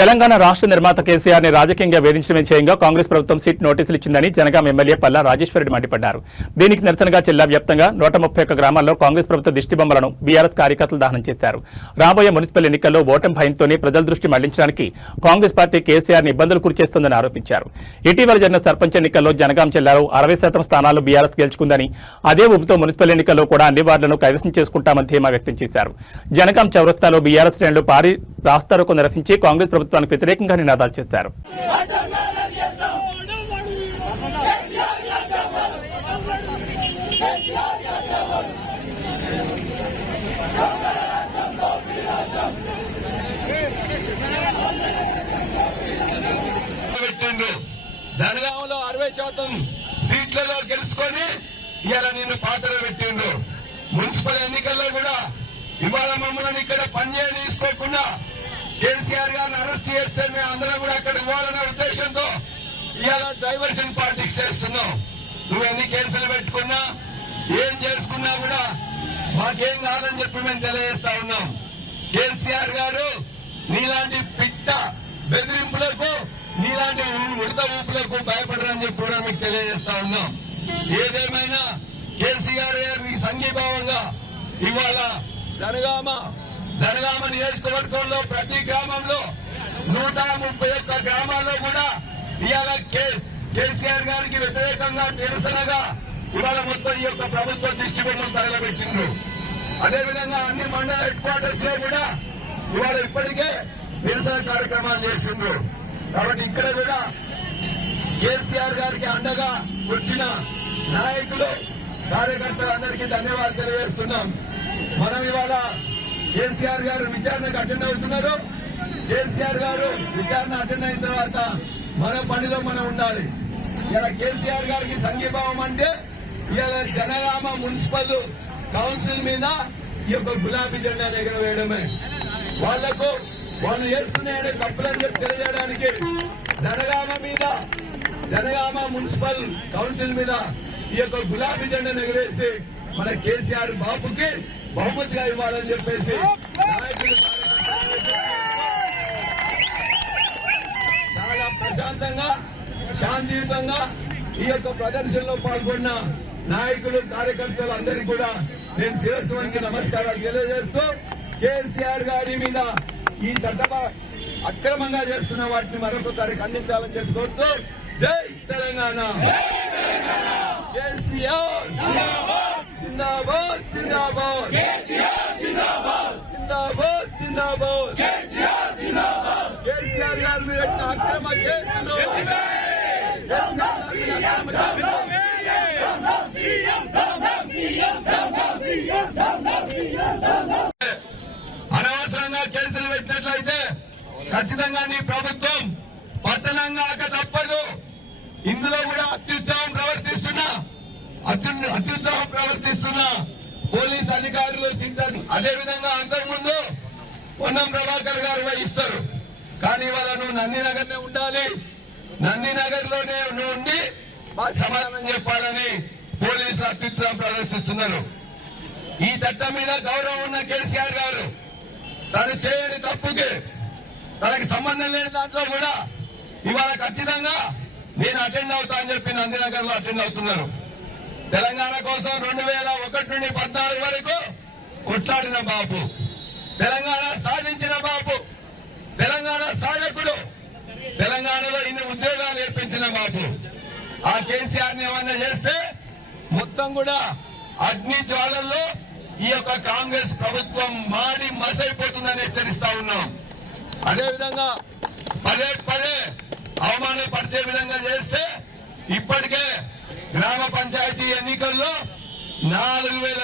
తెలంగాణ రాష్ట్ర నిర్మాత కేసీఆర్ ని రాజకీయంగా వేధించడమే చేయంగా కాంగ్రెస్ ప్రభుత్వం సిట్ నోటీసులు ఇచ్చిందని జనగాం ఎమ్మెల్యే పల్లా రాజేశ్వరరెడ్డి మండిపడ్డారు. దీనికి నిరసనగా జిల్లా వ్యాప్తంగా 131 గ్రామాల్లో కాంగ్రెస్ ప్రభుత్వ దిష్టిబొమ్మలను బీఆర్ఎస్ కార్యకర్తలు దహనం చేశారు. రాబోయే మున్సిపల్ ఎన్నికల్లో ఓటమి భయంతోనే ప్రజల దృష్టి మళ్లించడానికి కాంగ్రెస్ పార్టీ కేసీఆర్ ని ఇబ్బందులు గురిచేస్తోందని ఆరోపించారు. ఇటీవల జరిగిన సర్పంచ్ ఎన్నికల్లో జనగాం జిల్లాలో 60% స్థానాలు బీఆర్ఎస్ గెలుచుకుందని, అదే ఊపుతో మున్సిపల్ ఎన్నికల్లో కూడా అన్ని వార్డులను కైవసం చేసుకుంటామని ధీమా వ్యక్తం చేశారు. జనగాం చౌరస్తాలో బీఆర్ఎస్ శ్రేణులు భారీ రాస్తారోకో నిర్వహించి కాంగ్రెస్ ప్రభుత్వానికి వ్యతిరేకంగా నినాదాలు చేశారు. జనగాంలో 60% సీట్లలో గెలుచుకొని ఇవాళ నిన్ను పాత్ర పెట్టిండ్రు. మున్సిపల్ ఎన్నికల్లో కూడా ఇవాళ మమ్మల్ని ఇక్కడ పనిచేయ తీసుకోకుండా కేసీఆర్ గారిని అరెస్ట్ చేస్తే మేము అందరం కూడా అక్కడ ఇవ్వాలనే ఉద్దేశంతో ఇవాళ డైవర్షన్ పాలిటిక్స్ చేస్తున్నాం. నువ్వు ఎన్ని కేసులు పెట్టుకున్నా ఏం చేసుకున్నా కూడా మాకేం కాదని చెప్పి మేము తెలియజేస్తా ఉన్నాం. కేసీఆర్ గారు నీలాంటి పిట్ట బెదిరింపులకు, నీలాంటి ఉడత ఊపులకు భయపడరని చెప్పి కూడా మీకు తెలియజేస్తా ఉన్నాం. ఏదేమైనా కేసీఆర్ గారికి సంఘీభావంగా ఇవాళ జనగామ నియోజకవర్గంలో ప్రతి గ్రామంలో 131 గ్రామాల్లో కూడా ఇవాళ కేసీఆర్ గారికి వ్యతిరేకంగా నిరసనగా ఇవాళ మొత్తం ఈ యొక్క ప్రభుత్వ దిష్టిబొమ్మను తగలబెట్టిండ్రు. అదేవిధంగా అన్ని మండల హెడ్ క్వార్టర్స్ లో కూడా ఇవాళ ఇప్పటికే నిరసన కార్యక్రమాలు చేసిండ్రు. కాబట్టి ఇక్కడ కూడా కేసీఆర్ గారికి అండగా వచ్చిన నాయకులు, కార్యకర్తలందరికీ ధన్యవాదాలు తెలియజేస్తున్నాం. మనం ఇవాళ కేసీఆర్ గారు విచారణకు అటెండ్ అవుతున్నారు. కేసీఆర్ గారు విచారణ అటెండ్ అయిన తర్వాత మన పనిలో మనం ఉండాలి. ఇలా కేసీఆర్ గారికి సంఘీభావం అంటే ఇవాళ జనగామ మున్సిపల్ కౌన్సిల్ మీద ఈ యొక్క గులాబీ జెండా ఎగరవేయడమే. వాళ్లకు వాళ్ళు చేస్తున్నాయనే తప్పులని చెప్పి తెలియజేయడానికి జనగామ మున్సిపల్ కౌన్సిల్ మీద ఈ యొక్క గులాబీ జెండాను ఎగరేసి మన కేసీఆర్ బాబుకి బహుమతిగా ఇవ్వాలని చెప్పేసి నాయకులు చాలా ప్రశాంతంగా, శాంతియుతంగా ఈ యొక్క ప్రదర్శనలో పాల్గొన్న నాయకులు, కార్యకర్తలు అందరికీ కూడా నేను శిరస్సు వంచి నమస్కారాలు తెలియజేస్తూ కేసీఆర్ గారి మీద ఈ చట్ట అక్రమంగా చేస్తున్న వాటిని మరొకసారి ఖండించాలని చెప్పి కోరుతూ జై తెలంగాణ, కేసీఆర్ జిందాబాద్, జిందాబాద్, జిందాబాద్, జిందాబాద్, కేసీఆర్ గారి మీద అక్రమ కేసులు అనవసరంగా కేసులు పెట్టినట్లయితే ఖచ్చితంగా నీ ప్రభుత్వం పతనంగా తప్పదు. ఇందులో కూడా అత్యుత్సాహం ప్రవర్తిస్తున్న పోలీస్ అధికారులు అదేవిధంగా అంతకుముందు పొన్నం ప్రభాకర్ గారు వహిస్తారు. కానీ వాళ్ళ నువ్వు నందినగర్నే ఉండాలి, నందినగర్ లోనే నువ్వు ఉండి సమాధానం చెప్పాలని పోలీసులు అత్యుత్సాహం ప్రదర్శిస్తున్నారు. ఈ చట్టం మీద గౌరవం ఉన్న కేసీఆర్ గారు తను చేయని తప్పుకి, తనకి సంబంధం లేని దాంట్లో కూడా ఇవాళ ఖచ్చితంగా నేను అటెండ్ అవుతా అని చెప్పి నందినగర్ లో అటెండ్ అవుతున్నారు. తెలంగాణ కోసం 2001 నుండి 2014 వరకు కొట్లాడిన బాబు, తెలంగాణ సాధించిన బాబు, తెలంగాణ సాధకుడు, తెలంగాణలో ఇన్ని ఉద్యోగాలు ఏర్పించిన బాబు. ఆ కేసీఆర్ ని ఏమన్నా చేస్తే మొత్తం కూడా అగ్ని జ్వాలల్లో ఈ యొక్క కాంగ్రెస్ ప్రభుత్వం మాడి మసైపోతుందని హెచ్చరిస్తా ఉన్నాం. అదేవిధంగా పదే అవమానపరిచే విధంగా చేస్తే ఇప్పటికే గ్రామ పంచాయతీ ఎన్నికల్లో 4000